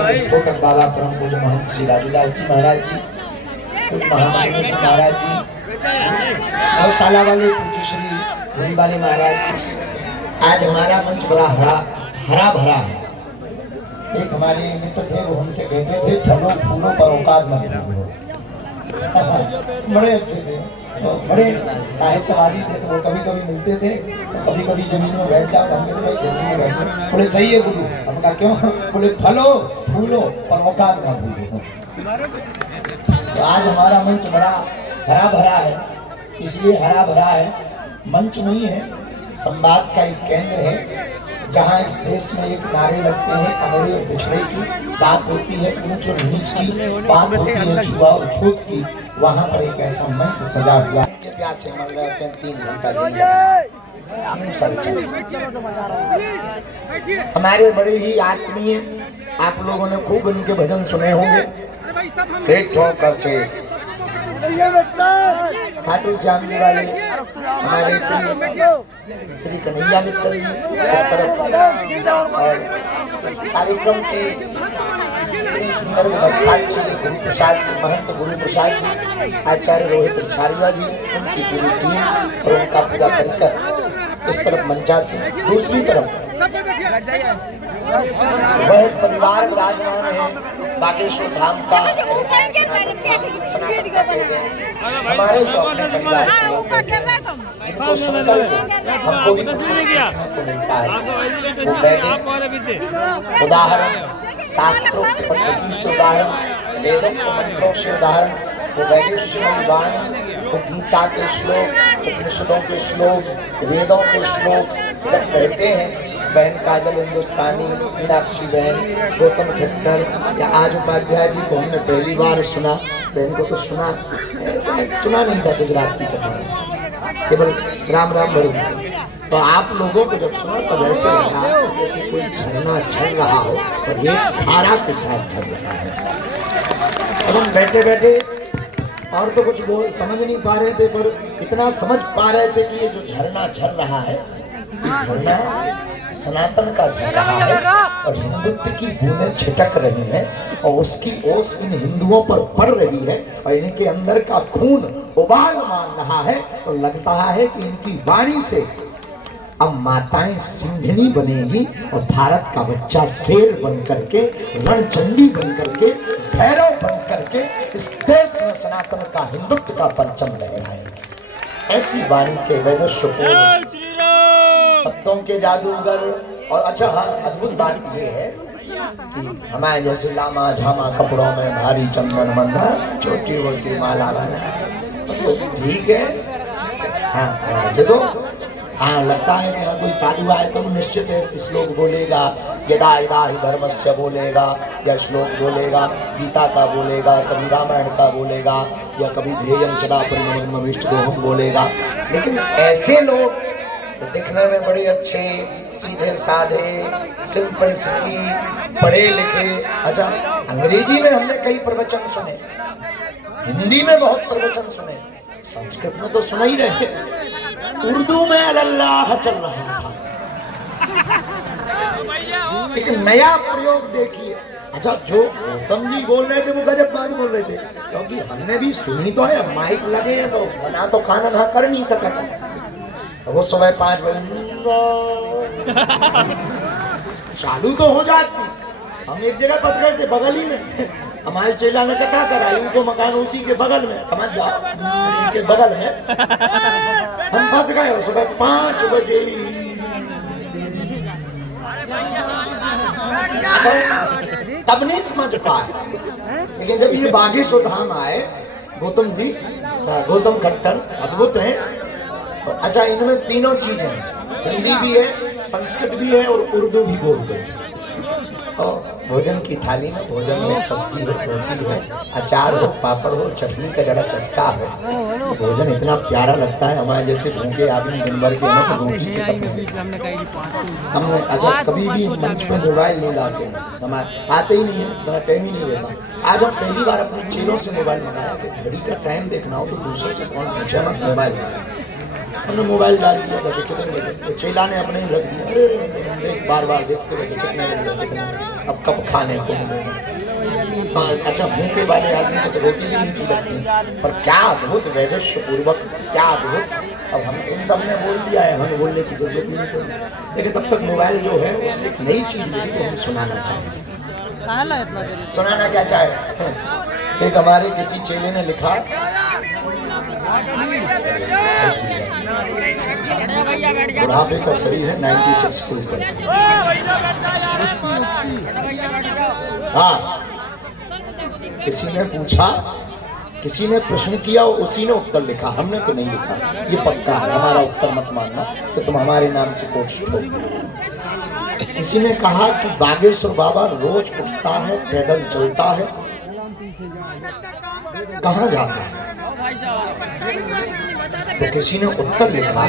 स्फोटक बाबा परम पूज्य महंत श्री राजूदास जी महाराज जी, पूज्य महामहिम महाराज जी, गौशाला वाले पूज्य श्री भूरीवाले महाराज जी। आज हमारा मंच बड़ा हरा भरा है। एक हमारे मित्र थे, वो हमसे कहते थे फलों फूलों पर औकात मत रखो। बड़े अच्छे थे, तो बड़े साहित्यवादी थे, तो वो कभी कभी मिलते थे, तो कभी कभी जमीन में बैठ जाओ, हम कहते भाई जमीन में बैठो। बोले सही है गुरु। हम कहा क्यों? बोले फलों फूलों पर औकात मत भूलो। तो आज हमारा मंच बड़ा हरा भरा है। इसलिए हरा भरा है, मंच नहीं है, संवाद का एक केंद्र है, जहाँ इस देश में एक नारे लगते हैं, अगड़े और पिछड़े की बात होती है, ऊंच और नीच की बात होती है, छुआ और छूत की। वहाँ पर एक ऐसा मंच सजा हुआ के प्यार से मंग रहे होते हैं। 3 घंटा हमारे बड़े ही आत्मीय, आप लोगों ने खूब इनके भजन सुने होंगे। खाटू श्याम जी वाले हमारे श्री कन्हैया मित्र जी और इस कार्यक्रम की बड़ी सुंदर व्यवस्था के लिए गुरु प्रसाद जी, महंत गुरु प्रसाद जी, आचार्य रोहित छारिया जी, उनकी पूरी टीम और उनका पूरा परिकर इस तरफ मंचा से, दूसरी तरफ वह परिवार विराजमान है बागेश्वर धाम का, सनातन का कहते हैं। हमारे तो अपने परिवार के लोग जिनको सुनकर हमको भी को मिलता है। वो उदाहरण शास्त्रोक्त पद्धति से उदाहरण, वेदों के मंत्रों से उदाहरण, वो वैदिक वाणी, वो गीता के श्लोक, उपनिषदों के श्लोक, वेदों के श्लोक जब कहते हैं, बहन काजल हिंदुस्तानी, मीनाक्षी बहन, गौतम खट्टर या आज उपाध्याय जी को हमने पहली बार सुना। बहन को तो सुना नहीं था गुजरात की कथा, केवल राम राम भरू। तो आप लोगों को जब सुना तब ऐसे लगा जैसे कोई झरना झर रहा हो और एक धारा के साथ झर रहा है। और हम बैठे बैठे और तो कुछ समझ नहीं पा रहे थे, पर इतना समझ पा रहे थे कि ये जो झरना झर रहा है, झरना सनातन का झर रहा है और हिंदुत्व की बूंदें छिटक रही हैं और उसकी ओस इन हिंदुओं पर पड़ रही है और इनके अंदर का खून उबाल मान रहा है। तो लगता है कि इनकी वाणी से अब माताएं सिंधनी बनेगी और भारत का बच्चा शेर बन करके, रणचंडी बन करके, भैरव बन करके इस देश में सनातन का हिंदुत्व का परचम लहराएगा। ऐसी वाणी के वेदस्वपूर्ण शब्दों के जादूगर। और अच्छा हाँ, अद्भुत बात ये है कि हमारे जैसे लामा झामा कपड़ों में भारी चंदन बंधा, छोटी मोटी माला बना, तो ठीक है। हाँ ऐसे तो हाँ लगता है कि कोई साधु आए तो निश्चित है श्लोक बोलेगा, यदा यदा हि धर्मस्य बोलेगा, या श्लोक बोलेगा, गीता का बोलेगा, कभी रामायण का बोलेगा, या कभी ध्येयं सदा परिमलमविष्टदोहं बोलेगा। लेकिन ऐसे लोग दिखने में बड़े अच्छे, सीधे साधे, सिंपलिसिटी, पढ़े लिखे। अच्छा, अंग्रेजी में हमने कई प्रवचन सुने, हिंदी में बहुत प्रवचन सुने, संस्कृत में तो सुना ही रहे, उर्दू में अल्लाह चल रहा था। लेकिन नया प्रयोग देखिए। अच्छा, जो गौतम जी बोल रहे थे वो गजब बात बोल रहे थे, क्योंकि हमने भी सुनी तो है, माइक लगे हैं तो बना तो खाना था कर नहीं सका था। वो सुबह 5 बजे चालू तो हो जाती। हम एक जगह फंस गए थे बगल ही में, हमारे चेला ने कथा कराई, उनको मकान उसी के बगल में, समझ जाओ के बगल में हम फंस गए। सुबह 5 बजे तब नहीं समझ पाए। लेकिन जब ये बागेश्वर धाम आए, गौतम जी, गौतम खट्टर अद्भुत है। अच्छा, इनमें तीनों चीज है, हिंदी भी है, संस्कृत भी है और उर्दू भी बोलते हैं। तो भोजन की थाली में भोजन में सब्जी हो, रोटी हो, अचार हो, पापड़ हो, चटनी का जरा चस्का हो, भोजन इतना प्यारा लगता है। हमारे जैसे भूखे आदमी दिन भर के ना तो रोटी के सब्जी हम अच्छा कभी भी मंच पे मोबाइल नहीं लाते हैं, हमारे आते ही नहीं है, इतना टाइम ही नहीं रहता। आज हम पहली बार अपने चेलों से मोबाइल मंगाया, घड़ी का टाइम देखना हो तो दूसरों से कौन पूछे, मत मोबाइल हमने मोबाइल डाल दिया था कि कितने बजे, तो चेला ने अपने ही रख दिया। अरे बार बार देखते रहे कितने बजे, अब कब खाने को मिलेगा। अच्छा, भूखे वाले आदमी को तो रोटी भी नहीं सी लगती, पर क्या अद्भुत वैदुष्य पूर्वक, क्या अद्भुत। अब हम इन सब ने बोल दिया है, हमें बोलने की जरूरत ही नहीं पड़ी। लेकिन तब तक मोबाइल जो है उसमें एक नई चीज मिली तो हम सुनाना चाहेंगे। सुनाना क्या चाहे? एक हमारे किसी चेले ने लिखा, बुढ़ापे का शरीर है 96 के ऊपर। हाँ, किसी ने पूछा, किसी ने प्रश्न किया, उसी ने उत्तर लिखा, हमने तो नहीं लिखा। ये पक्का है, हमारा उत्तर मत मानना तो तुम हमारे नाम से कोर्ट ठोक। किसी ने कहा कि बागेश्वर बाबा रोज उठता है, पैदल चलता है, कहाँ जाता है? तो किसी ने उत्तर लिखा,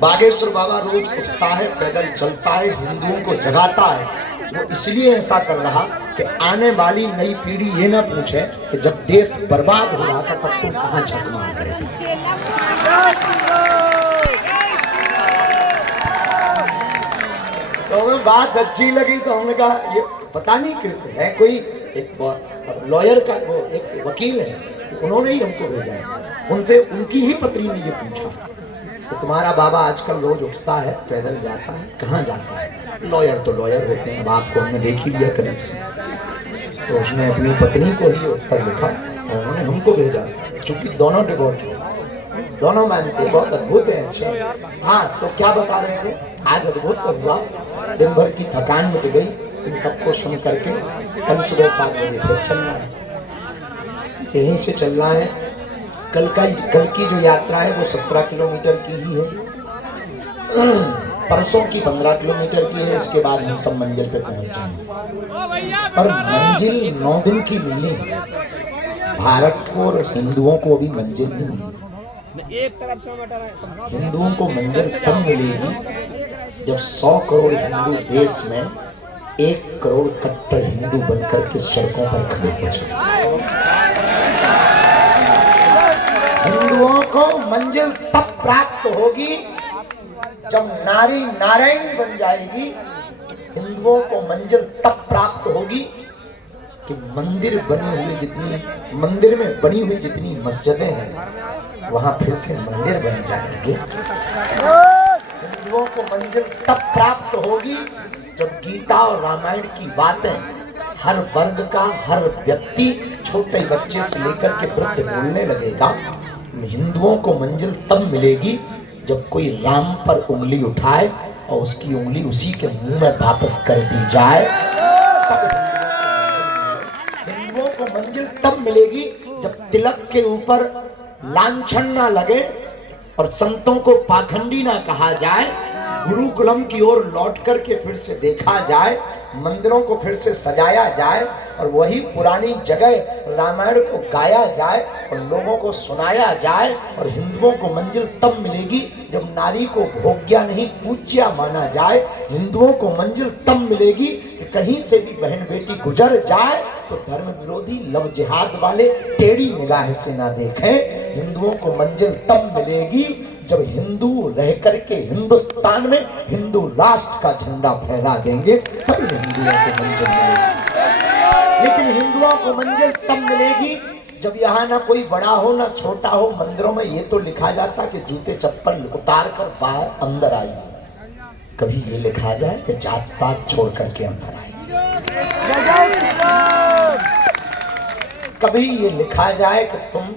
बागेश्वर बाबा रोज उठता है, पैदल चलता है, हिंदुओं को जगाता है। वो इसलिए ऐसा कर रहा कि आने वाली नई पीढ़ी ये ना पूछे कि जब देश बर्बाद हो रहा था तब तुम कहाँ झक मार रहे थे। तो हमें बात अच्छी लगी तो हमने कहा ये पता नहीं क्यों है, कोई एक लॉयर का, वो एक वकील है, उन्होंने ही हमको भेजा है। उनसे, उनकी ही पत्नी ने ये पूछा कि तुम्हारा बाबा आजकल रोज उठता है, पैदल जाता है, कहाँ जाता है? लॉयर तो लॉयर होते हैं, अब आपको हमने देख ही लिया करीब से। तो उसने अपनी पत्नी को ही उत्तर लिखा और उन्होंने हमको भेजा, क्योंकि दोनों डिवोट हैं, दोनों मानते, बहुत अद्भुत है। अच्छे। हाँ, तो क्या बता रहे थे? आज अद्भुत हुआ, दिन भर की थकान मिट गई इन सबको सुन करके। कल सुबह 7 बजे फिर चलना है, यहीं से चलना है। कल की जो यात्रा है वो 17 किलोमीटर की ही है, परसों की 15 किलोमीटर की है। इसके बाद हम सब मंजिल पे पहुंच जाएंगे। पर मंजिल 9 दिन की मिली है, भारत को और हिंदुओं को भी मंजिल नहीं मिली। हिंदुओं को मंजिल तब मिलेगी जब 100 करोड़ हिंदू देश में 1 करोड़ कट्टर हिंदू बनकर के सड़कों पर खड़े हो जाए। हिंदुओं को मंजिल तब प्राप्त होगी जब नारी नारायणी बन जाएगी। हिंदुओं को मंजिल तब प्राप्त होगी कि मंदिर में बनी हुई जितनी मस्जिदें हैं वहां फिर से मंदिर बन जाएंगे। हिंदुओं को मंजिल तब प्राप्त होगी जब गीता और रामायण की बातें हर वर्ग का, हर व्यक्ति, छोटे बच्चे से लेकर के वृद्ध बोलने लगेगा। हिंदुओं को मंजिल तब मिलेगी जब कोई राम पर उंगली उठाए और उसकी उंगली उसी के मुंह में वापस कर दी जाए। हिंदुओं को मंजिल तब मिलेगी जब तिलक के ऊपर लांछन ना लगे और संतों को पाखंडी ना कहा जाए, गुरुकुलम की ओर लौट करके फिर से देखा जाए, मंदिरों को फिर से सजाया जाए और वही पुरानी जगह रामायण को गाया जाए और लोगों को सुनाया जाए। और हिंदुओं को मंजिल तब मिलेगी जब नारी को भोग्या नहीं पूज्या माना जाए। हिंदुओं को मंजिल तब मिलेगी कि कहीं से भी बहन बेटी गुजर जाए तो धर्म विरोधी लव जिहाद वाले टेढ़ी निगाह से ना देखें। हिंदुओं को मंजिल तब मिलेगी जब हिंदू रह करके हिंदुस्तान में हिंदू राष्ट्र का झंडा फहरा देंगे, तब हिंदुओं को मंजिल मिलेगी। लेकिन हिंदुओं को मंजिल तब मिलेगी जब यहाँ ना कोई बड़ा हो ना छोटा हो। मंदिरों में ये तो लिखा जाता कि जूते चप्पल उतार कर बाहर अंदर आई, कभी ये लिखा जाए कि जात पात छोड़ करके अंदर आई। कभी ये लिखा जाए कि तुम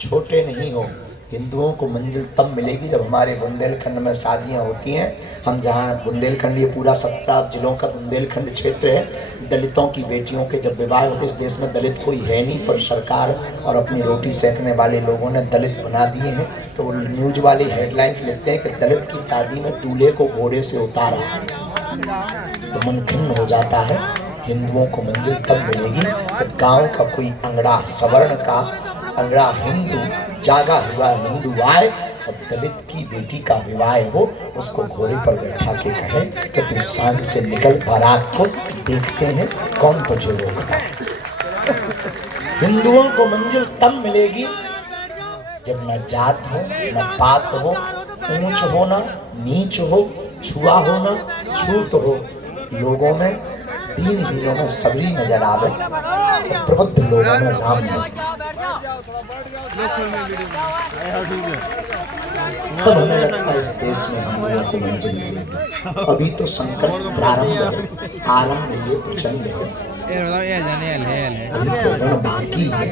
छोटे नहीं हो। हिंदुओं को मंजिल तब मिलेगी जब हमारे बुंदेलखंड में शादियां होती हैं। हम जहाँ बुंदेलखंड, ये पूरा 17 जिलों का बुंदेलखंड क्षेत्र है। दलितों की बेटियों के जब विवाह होते, इस देश में दलित कोई है नहीं, पर सरकार और अपनी रोटी सेकने वाले लोगों ने दलित बना दिए हैं। तो वो न्यूज वाली हेडलाइंस लिखते हैं कि दलित की शादी में दूल्हे को घोड़े से उतारा, तो मन खिन्न हो जाता है। हिंदुओं को मंजिल तब मिलेगी कि गाँव का कोई अंगड़ा, सवर्ण का अंगड़ा हिंदू, जागा हुआ हिंदू आए और दलित की बेटी का विवाह हो, उसको घोड़े पर बैठा के कहे कि तू सांझ से निकल, बारात को देखते हैं कौन तुझे रोकता है। हिंदुओं को मंजिल तब मिलेगी जब न जात हो न पात हो, ऊंच हो न नीच हो, छुआ हो न छूत हो, लोगों में दीनहीनों में सबरी नजर आवे, तो प्रबुद्ध लोगों में राम नजर। तब हमें लगता है इस देश में हम लोगों को मंजिल मिलेगी। अभी तो संकट प्रारंभ है, आरंभ ये प्रचंड है, अभी तो रण बाकी है।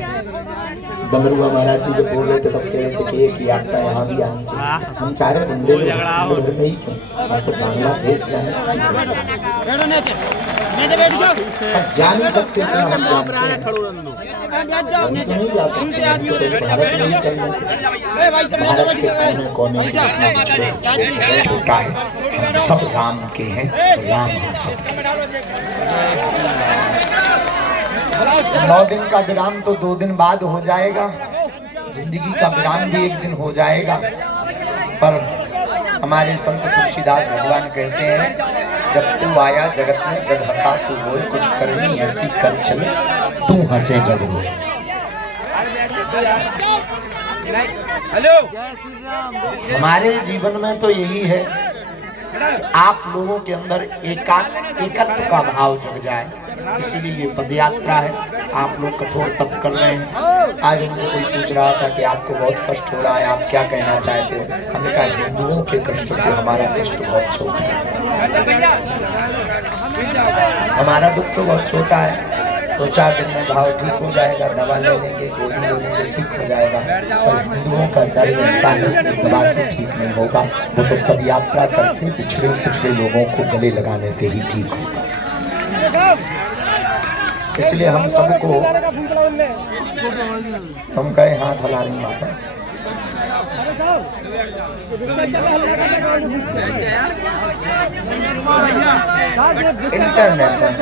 डमरुआ महाराज जी जब बोल रहे थे तब कह रहे थे कि एक यात्रा यहाँ भी आनी चाहिए। हम चारे बंदे लोग घर में ही क्यों, अब तो बांग्लादेश जाने जा नहीं सकते, हम जानते हैं हम तो नहीं जा सकते, हम तो भारत में ही करना कुछ। भारत के कोने कोने में अपना कुछ होता है, हम सब राम के हैं, राम हम सबके। 9 दिन का विराम तो 2 दिन बाद हो जाएगा, जिंदगी का विराम भी एक दिन हो जाएगा, पर हमारे संत तुलसीदास भगवान कहते हैं जब तू आया जगत में जग हंसा तू बोल, कुछ करनी ऐसी कर चले तू हंसे जग रोए। हमारे जीवन में तो यही है, आप लोगों के अंदर एकत्व का भाव जग जाए, इसीलिए ये पद यात्रा है। आप लोग कठोर तप कर रहे हैं। आज हमने कोई पूछ रहा था कि आपको बहुत कष्ट हो रहा है, आप क्या कहना चाहते हो? हमने कहा हिंदुओं के कष्ट से हमारा कष्ट बहुत छोटा है, हमारा दुख तो बहुत छोटा है। 2-4 दिन में घाव ठीक हो जाएगा, दवा ले लेंगे, गोली ले लेंगे, ठीक हो जाएगा। पर हिंदुओं का दर्द इंसानी दवा से ठीक नहीं होगा, वो तो पद यात्रा करके पिछड़े लोगों को गले लगाने से ही ठीक होगा। इसलिए हम सबको, तुम कहे हाथ हला रही माता, इंटरनेशनल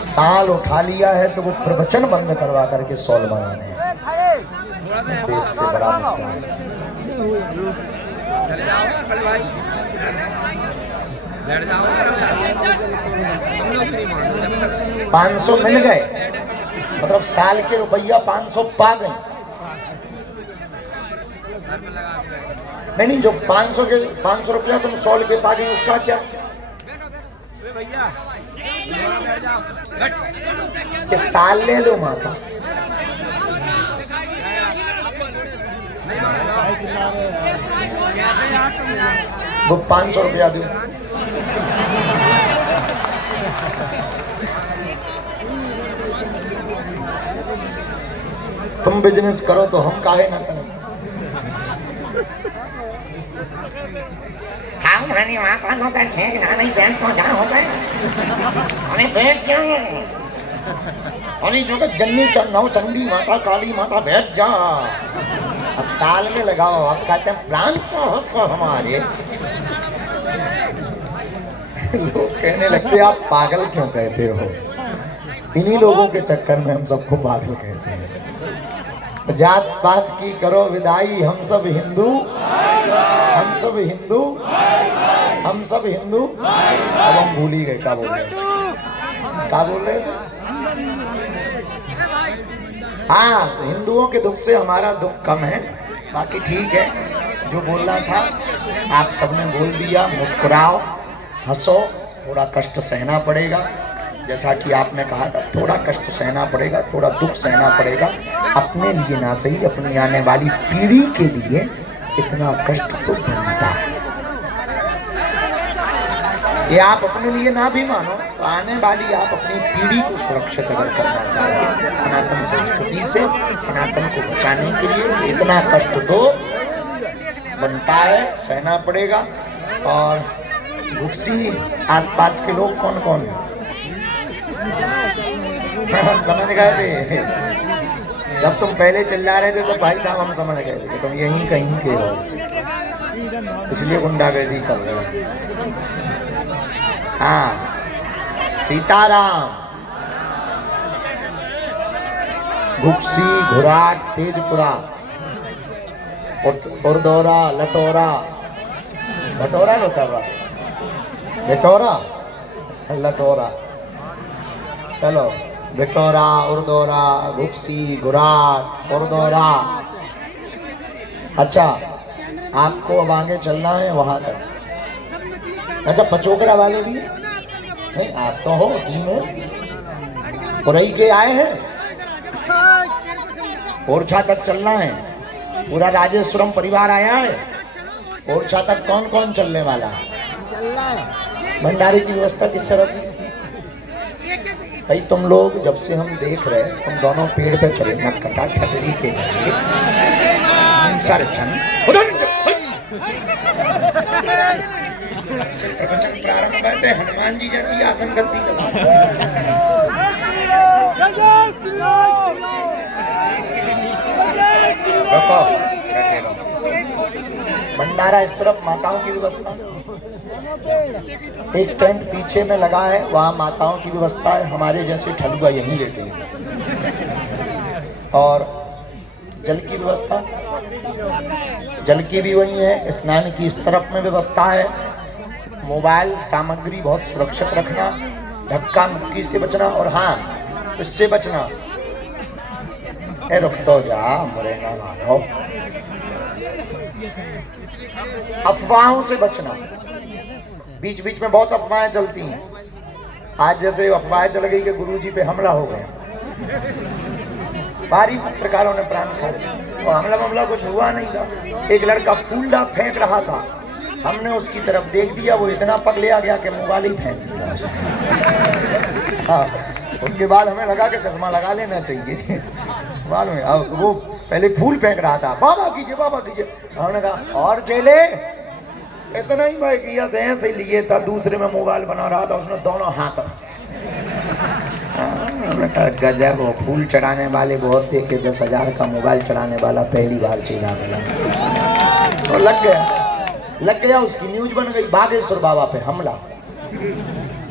साल उठा लिया है तो वो प्रवचन बंद करवा करके सॉल बनाने हैं, देश से बड़ा मुद्दा है। 500 मिल गए, मतलब साल के रुपया 500 पा गए। नहीं, जो 500 रुपया तुम 100 के पा गए, उसका क्या? ये साल ले लो माता, वो 500 रुपया दो। तुम बिजनेस करो तो हम काहे ना करें? वहाँ कौन होता है? ना नहीं बैंक को जहाँ होता है, अरे बैंक क्या है? अरे जो जन्नी नौ चंडी माता काली माता बैठ जा, अब साल में लगाओ। अब कहते हैं प्राण को हमारे लोग कहने लगते आप पागल क्यों कहते हो? इन्हीं लोगों के चक्कर में हम सबको पागल कहते हैं। जात पात की करो विदाई, हम सब हिंदू, हम सब हिंदू, हम सब हिंदू। अब हम भूल ही गए क्या बोल रहे थे। हाँ, तो हिंदुओं के दुख से हमारा दुख कम है, बाकी ठीक है। जो बोलना था आप सबने बोल दिया। मुस्कुराओ, हंसो, थोड़ा कष्ट सहना पड़ेगा, जैसा कि आपने कहा था, थोड़ा कष्ट सहना पड़ेगा, थोड़ा दुख सहना पड़ेगा। अपने लिए ना सही, अपनी आने वाली पीढ़ी के लिए इतना कष्ट तो बनता है। ये आप अपने लिए ना भी मानो तो आने वाली आप अपनी पीढ़ी को सुरक्षित अगर करना चाहते, सनातन संस्कृति से सनातन को बचाने के लिए इतना कष्ट तो बनता है, सहना पड़ेगा। और घुक्सी आसपास के लोग कौन कौन है समझ गए थे? जब तुम पहले चिल्ला रहे थे तो भाई साहब हम समझ गए थे तुम यहीं कहीं के हो, इसलिए गुंडागर्दी कर रहे हो। हाँ, सीताराम। घुक्सी, घुराट, तेजपुरा, उर्दौरा, लटोरा, लटोरा लटोरा, लटोरा लटोरा। चलो बिटोरा, उर्दोरा, गुप्सी, गुराट, उर्दोरा। अच्छा, आपको अब आगे चलना है वहां तक। अच्छा, पचोकरा वाले भी नहीं, आप तो हो टीम में पुरई के आए हैं, ओरछा तक चलना है। पूरा राजेश्वरम परिवार आया है। ओरछा तक कौन कौन चलने वाला है? भंडारे की व्यवस्था किस तरह की? भाई तुम लोग जब से हम देख रहे हैं, तुम दोनों पेड़ पे चले, नटखटा ठटरी के प्रवचन प्रारंभ करते हैं, हनुमान जी जैसी आसन गति भंडारा इस तरफ माताओं की व्यवस्था, एक टेंट पीछे में लगा है, वहाँ माताओं की व्यवस्था है। हमारे जैसे ठलुआ यहीं लेटे हैं। और जल की व्यवस्था, जल की भी वही है। स्नान की इस तरफ में व्यवस्था है। मोबाइल सामग्री बहुत सुरक्षित रखना, धक्का मुक्की से बचना, और हाँ इससे बचना, रुक तो जा मुरेना मानो, अफवाहों से बचना। बीच बीच में बहुत अफवाहें चलती हैं। आज जैसे अफवाहें चल गई कि गुरुजी पे हमला हो गया, भारी पत्रकारों ने प्राण खा दिया, और हमला कुछ हुआ नहीं था। एक लड़का फूलदा फेंक रहा था, हमने उसकी तरफ देख दिया, वो इतना पगलिया गया कि मोबाइल ही फेंक दिया। हाँ, उसके बाद हमें लगा कि चश्मा लगा लेना चाहिए। मालूम है, अब वो पहले फूल फेंक रहा था, बाबा कीजिए बाबा कीजिए। हमने कहा और चेले, इतना ही मैं किया ऐसे लिए था, दूसरे में मोबाइल बना रहा था, उसने दोनों हाथ। हमने कहा गजब, वो फूल चढ़ाने वाले बहुत देखे, 10,000 का मोबाइल चढ़ाने वाला पहली बार चढ़ा मिला। तो लग गया उसकी न्यूज बन गई, बागेश्वर बाबा पे हमला।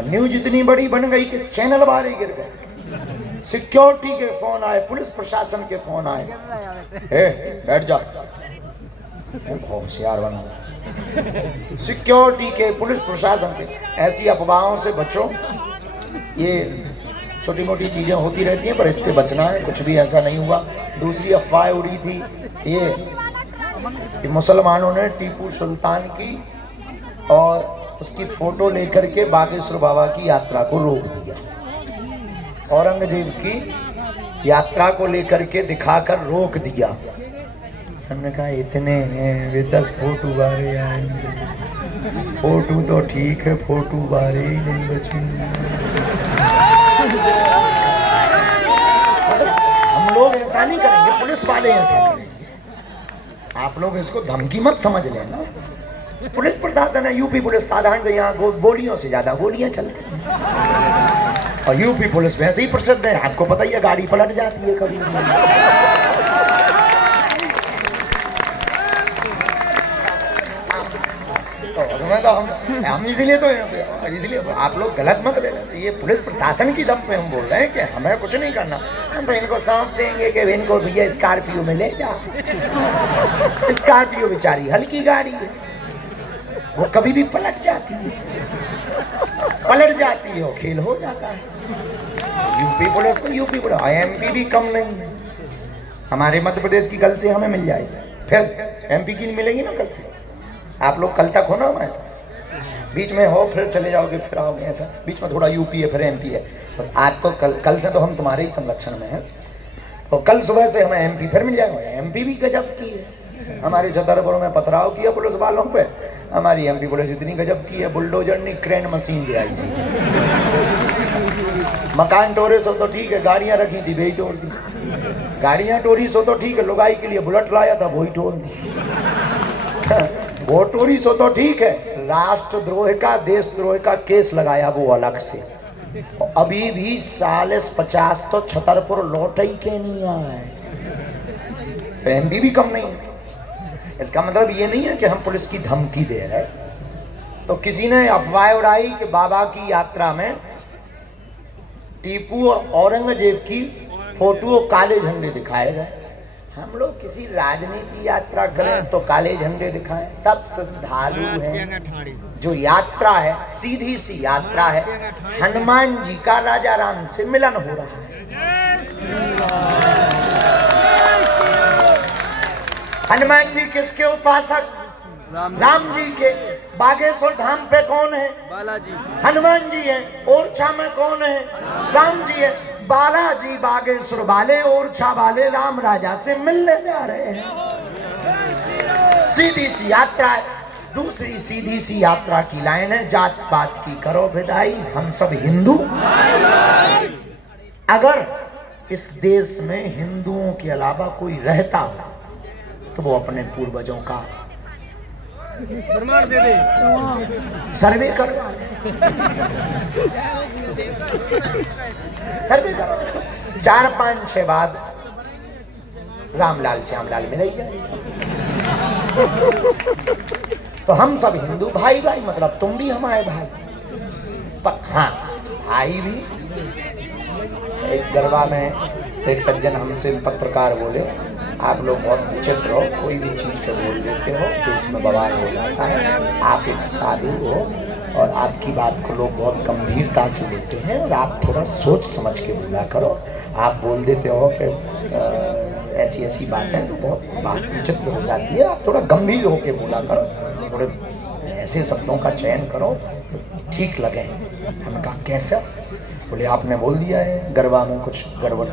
न्यूज इतनी बड़ी बन गई कि चैनल बाहर गिर गए। सिक्योरिटी के फोन आए, पुलिस प्रशासन के फोन आए, बैठ जा, होशियार बना। सिक्योरिटी के, पुलिस प्रशासन के, ऐसी अफवाहों से बचो। ये छोटी मोटी चीजें होती रहती हैं, पर इससे बचना है। कुछ भी ऐसा नहीं हुआ। दूसरी अफवाह उड़ी थी ये मुसलमानों ने टीपू सुल्तान की और उसकी फोटो लेकर के बागेश्वर बाबा की यात्रा को रोक दिया। औरंगजेब की यात्रा को लेकर के दिखाकर रोक दिया। हमने कहा इतने वे 10 फोटो बारे आएंगे, फोटो तो ठीक है, फोटो बारे ही नहीं बचेंगे। हम लोग ऐसा नहीं करेंगे, पुलिस वाले ऐसा करेंगे। आप लोग इसको धमकी मत समझ लेना। पुलिस प्रशासन है, यूपी पुलिस साधारण, यहाँ गोलियों से ज्यादा गोलियां चलती हैं। और यूपी पुलिस वैसे ही प्रसिद्ध है, आपको पता ही है, गाड़ी पलट जाती है कभी। तो हम इसीलिए आप लोग गलत मत लेना। ये पुलिस प्रशासन की दम पे हम बोल रहे हैं कि हमें कुछ नहीं करना। हम तो इनको सौंप देंगे कि इनको भैया स्कॉर्पियो में ले जा। स्कॉर्पियो बेचारी हल्की गाड़ी है, वो कभी भी पलट जाती है, खेल हो जाता है। यूपी पुलिस तो यूपी पुलिस, एमपी भी कम नहीं है। हमारे मध्य प्रदेश की कल से हमें मिल जाएगी, फिर एमपी की मिलेगी ना कल से। आप लोग कल तक हो ना हमारे साथ, बीच में हो फिर चले जाओगे, फिर आओगे, ऐसा बीच में थोड़ा यूपी है फिर एमपी है। तो आपको कल से तो हम तुम्हारे ही संरक्षण में हैं, तो कल सुबह से हमें एमपी फिर मिल जाएगा। एमपी भी गजब की है। हमारी छतरपुर में पथराव किया पुलिस वालों पे, हमारी एमपी पुलिस इतनी गजब की है, बुलडोजर नहीं क्रेन मशीन ले आई थी। मकान टोरे सो तो ठीक है, गाड़ियां रखी थी वही तोड़ दी। गाड़ियां टोरी सो तो ठीक है, लुगाई के लिए बुलेट लाया था वही तोड़ दी। वो टोरी सो तो ठीक है, राष्ट्रद्रोह का, देशद्रोह का केस लगाया वो अलग से। अभी भी 40-50 तो छतरपुर लौट ही के नहीं आए, एमपी भी कम नहीं। इसका मतलब ये नहीं है कि हम पुलिस की धमकी दे रहे। तो किसी ने अफवाह उड़ाई कि बाबा की यात्रा में टीपू और औरंगजेब की फोटो काले झंडे दिखाए गए। हम लोग किसी राजनीति यात्रा करें तो काले झंडे दिखाएं, सब श्रद्धालु हैं। जो यात्रा है सीधी सी यात्रा है, हनुमान जी का राजा राम से मिलन हो रहा है। हनुमान जी किसके उपासक? राम जी के। बागेश्वर धाम पे कौन है? बालाजी। हनुमान जी है। ओरछा में कौन है? राम जी है। बालाजी बागेश्वर वाले, ओरछा वाले राम राजा से मिलने जा रहे हैं। सीधी सी यात्रा है। दूसरी सीधी सी यात्रा की लाइन है, जात पात की करो विदाई, हम सब हिंदू। अगर इस देश में हिंदुओं के अलावा कोई रहता हो तो वो अपने पूर्वजों का प्रमाण दे दे, सर्वे करवा सर्वे करवा 4-5-6 बाद रामलाल श्यामलाल में रह जाए। तो हम सब हिंदू भाई भाई, मतलब तुम भी हमारे भाई। पर हाँ, भाई भी। एक गरबा में एक सज्जन हमसे पत्रकार बोले, आप लोग बहुत विचित्र हो, कोई भी चीज को बोल देते हो तो इसमें बवाल हो जाता है। आप एक साधु हो और आपकी बात को लोग बहुत गंभीरता से लेते हैं और आप थोड़ा सोच समझ के बोला करो। आप बोल देते हो कि ऐसी ऐसी बातें, तो बहुत बात विचित्र हो जाती है। आप थोड़ा गंभीर होके बोला करो, थोड़े ऐसे शब्दों का चयन करो तो ठीक लगे। हमने कहा कैसा? बोले आपने बोल दिया है गरबा में कुछ गड़बड़।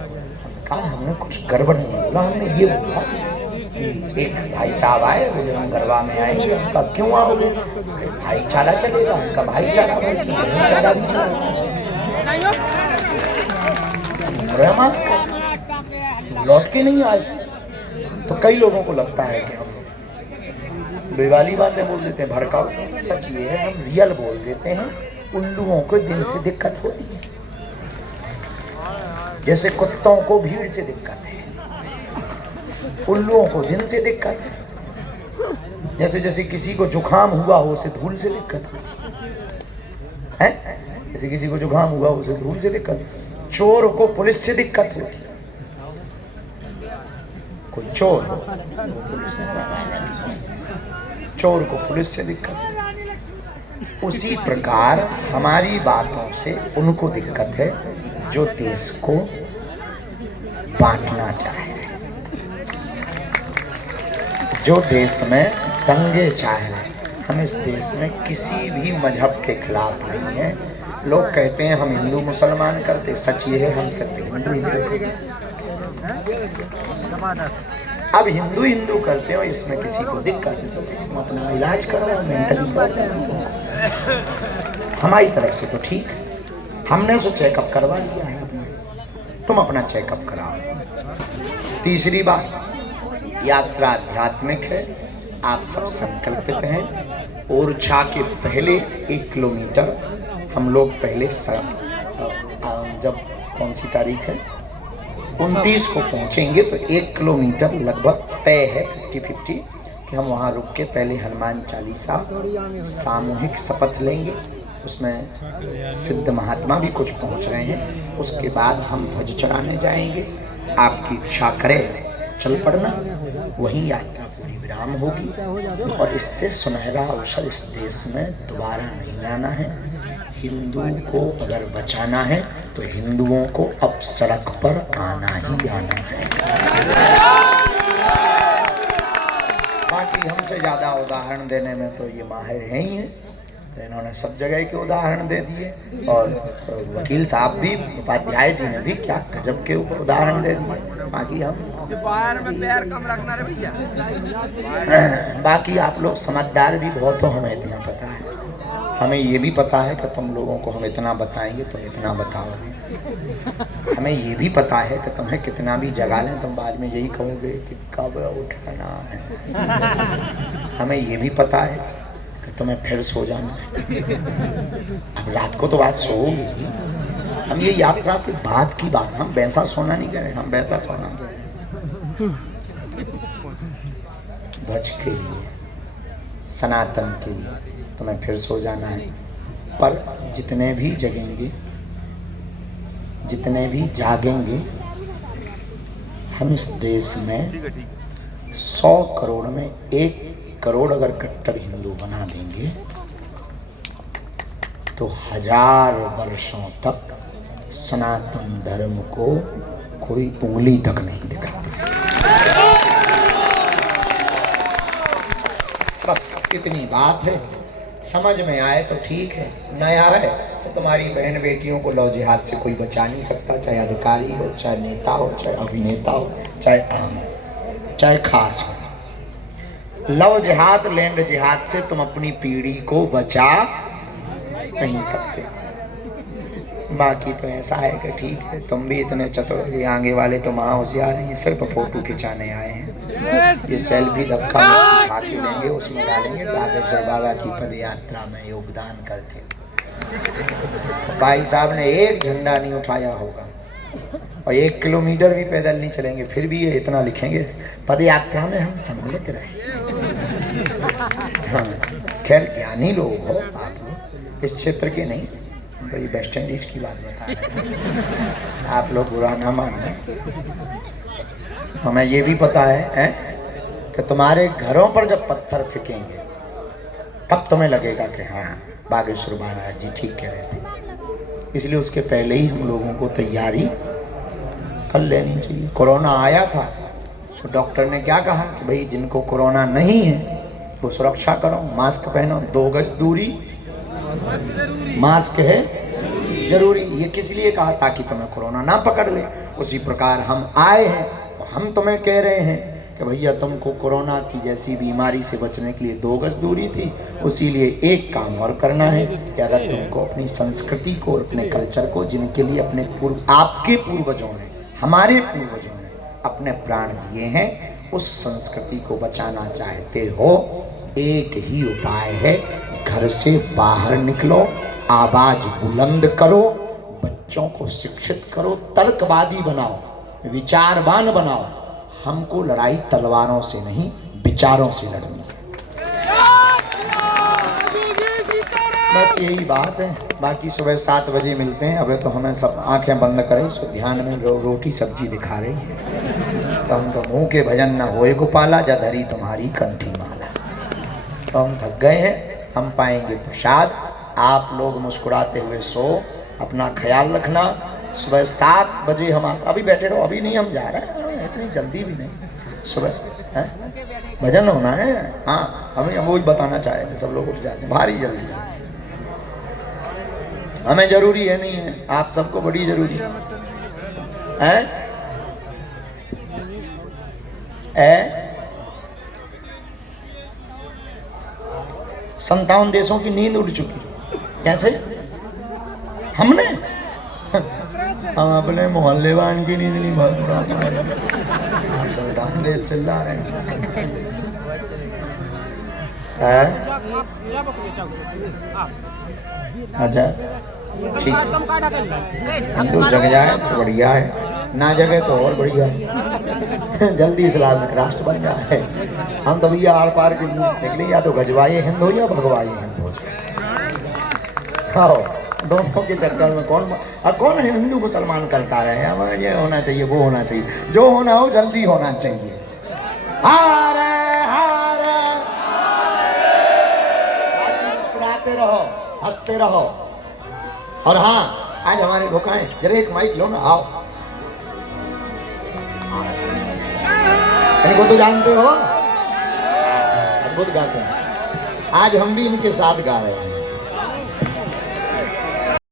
कहा हमने कुछ गड़बड़ नहीं बोला, हमने ये बोला कि एक भाई साहब आए, बोले हम गरबा में आएंगे। उनका क्यों आओगे? भाईचारा चलेगा। उनका भाईचारा भाईचारा भी चलेगा। लौट के नहीं आए। तो कई लोगों को लगता है कि हम बेवाली बातें बोल देते हैं, भड़काऊ। सच ये है, हम रियल बोल देते हैं। उल्लुओं को दिन से दिक्कत होती है, जैसे कुत्तों को भीड़ से दिक्कत है, उल्लुओं को दिन से दिक्कत है। जैसे जैसे किसी को जुकाम हुआ हो उसे धूल से दिक्कत है। जैसे किसी को जुकाम हुआ उसे धूल से दिक्कत। चोर को पुलिस से दिक्कत होती है। कोई चोर हो, चोर को पुलिस से दिक्कत। उसी प्रकार हमारी बातों से उनको दिक्कत है जो देश को बांटना चाहे, जो देश में दंगे चाहे। हम इस देश में किसी भी मजहब के खिलाफ नहीं है। लोग कहते हैं हम हिंदू मुसलमान करते, सच ये है हम सब हिंदू हिंदू। अब हिंदू हिंदू करते हो, इसमें किसी को दिक्कत है तो अपना इलाज करो, मेंटली प्रॉब्लम हमारी तरफ से तो ठीक। हमने तो चेकअप करवा लिया है, तुम अपना चेकअप कराओ। तीसरी बात, यात्रा आध्यात्मिक है। आप सब संकल्पित हैं। ओरछा के पहले 1 किलोमीटर हम लोग पहले जब कौन सी तारीख है 29 को पहुंचेंगे तो 1 किलोमीटर लगभग तय है 50-50 कि हम वहाँ रुक के पहले हनुमान चालीसा सामूहिक शपथ लेंगे। उसमें सिद्ध महात्मा भी कुछ पहुंच रहे हैं। उसके बाद हम ध्वज चढ़ाने जाएंगे। आपकी इच्छा करे चल पड़ना, वहीं यात्रा पूरी विराम होगी। और इससे सुनहरा अवसर इस देश में दोबारा नहीं आना है। हिंदू को अगर बचाना है तो हिंदुओं को अब सड़क पर आना ही आना है। बाकी हमसे ज़्यादा उदाहरण देने में तो ये माहिर हैं ही हैं। तो इन्होंने सब जगह के उदाहरण दे दिए और वकील साहब भी, उपाध्याय जी ने भी क्या गजब के उदाहरण दे दिए। बाकी हम पैर कम रखना रे भैया। बाकी आप लोग समझदार भी बहुत हो, हमें इतना पता है। हमें ये भी पता है कि तुम लोगों को हम इतना बताएंगे तुम इतना बताओगे। हमें ये भी पता है कि तुम्हें कितना भी जगा लें तुम बाद में यही कहोगे कि कब उठाना है। हमें ये भी पता है कि तुम्हें फिर सो जाना है। अब रात को तो बात सोओगी। हम ये यात्रा के बाद की बात, हम वैसा सोना नहीं करें, हम वैसा सोना करें। ध्वज के लिए, सनातन के लिए तुम्हें फिर सो जाना है। पर जितने भी जगेंगे, जितने भी जागेंगे, हम इस देश में 100 करोड़ में 1 करोड़ अगर कट्टर हिंदू बना देंगे तो 1000 वर्षों तक सनातन धर्म को कोई उंगली तक नहीं दिखाती। बस इतनी बात है, समझ में आए तो ठीक है, नया है तो तुम्हारी बहन बेटियों को लव जिहाद से कोई बचा नहीं सकता, चाहे अधिकारी हो, चाहे नेता हो, चाहे अभिनेता हो, चाहे आम हो, चाहे खास हो। लव जिहाद लैंड जिहाद से तुम अपनी पीढ़ी को बचा नहीं सकते। बाकी तो ऐसा है कि ठीक है, तुम भी इतने चतुर, ये आगे वाले तो महा होशियार हैं, ये सिर्फ फोटो खिंचाने आए हैं। ये सेल्फी धक्का उठा के लेंगे, उसमें डालेंगे बागेश्वर बाबा की पद यात्रा में योगदान करते। भाई साहब ने एक झंडा नहीं उठाया होगा और 1 किलोमीटर भी पैदल नहीं चलेंगे, फिर भी ये इतना लिखेंगे पद यात्रा में हम सम्मिलित रहे। हाँ, खैर ज्ञानी लोग हो आप लोग, इस क्षेत्र के नहीं, तो ये वेस्ट इंडीज की बात बता रहे हैं, आप लोग बुरा ना मानना। हमें ये भी पता है कि तुम्हारे घरों पर जब पत्थर फेंकेंगे तब तुम्हें लगेगा कि हाँ बागेश्वर महाराज जी ठीक कह रहे थे। इसलिए उसके पहले ही हम लोगों को तैयारी कर लेनी चाहिए। कोरोना आया था तो डॉक्टर ने क्या कहा कि भाई जिनको कोरोना नहीं है वो सुरक्षा करो, मास्क पहनो, 2 गज दूरी, मास्क है जरूरी। ये किस लिए कहा? ताकि तुम्हें कोरोना ना पकड़ ले। उसी प्रकार हम आए हैं, हम तुम्हें कह रहे हैं कि भैया तुमको कोरोना की जैसी बीमारी से बचने के लिए 2 गज दूरी थी, उसी लिए एक काम और करना है कि अगर तुमको अपनी संस्कृति को, अपने कल्चर को, जिनके लिए अपने आपके पूर्वजों ने, हमारे पूर्वजों ने अपने प्राण दिए हैं, उस संस्कृति को बचाना चाहते हो, एक ही उपाय है, घर से बाहर निकलो, आवाज बुलंद करो, बच्चों को शिक्षित करो, तर्कवादी बनाओ, विचारवान बनाओ। हमको लड़ाई तलवारों से नहीं, विचारों से लड़नी है। बस यही बात है। बाकी सुबह 7 बजे मिलते हैं। अबे तो हमें सब आंखें बंद करें, सो ध्यान में रोटी सब्जी दिखा रही है। तो हम तो मुंह के भजन न होए गोपाला, जधरी तुम्हारी कंठी माला। तो हम थक गए हैं, हम पाएंगे प्रसाद। आप लोग मुस्कुराते हुए सो, अपना ख्याल रखना। सुबह 7 बजे हम अभी बैठे रहो, अभी नहीं हम जा रहे हैं, इतनी जल्दी भी नहीं। सुबह भजन होना है। हाँ, हमें वो बताना चाहे थे, सब लोग उठ जाते हैं भारी जल्दी। हमें जरूरी है नहीं है, आप सबको बड़ी जरूरी है। 57 देशों की नींद उड़ चुकी। कैसे? हमने हम अपने मोहल्ले वान की नींद नहीं भर उड़ा पा रहे, देश चिल्ला रहे हैं। अच्छा ठीक, हिंदू जग जाए तो बढ़िया है, ना जगे तो और बढ़िया है। जल्दी इस्लामिक राष्ट्र बन जाए। हम तो भैया आर पार के निकले, या तो गजवाए हिंद हो या भगवाए हिंद हो। दोनों के चक्कर में कौन हिंदू मुसलमान करता रहे। हमारा ये होना चाहिए, वो होना चाहिए, जो होना हो जल्दी होना चाहिए। हारे हारे, मुस्कुराते रहो, हंसते रहो। और हाँ, आज हमारी भुकाएं, जरा एक माइक लो ना, आओ। इनको तो जानते हो, अद्भुत गाते हैं। आज हम भी इनके साथ गा रहे हैं।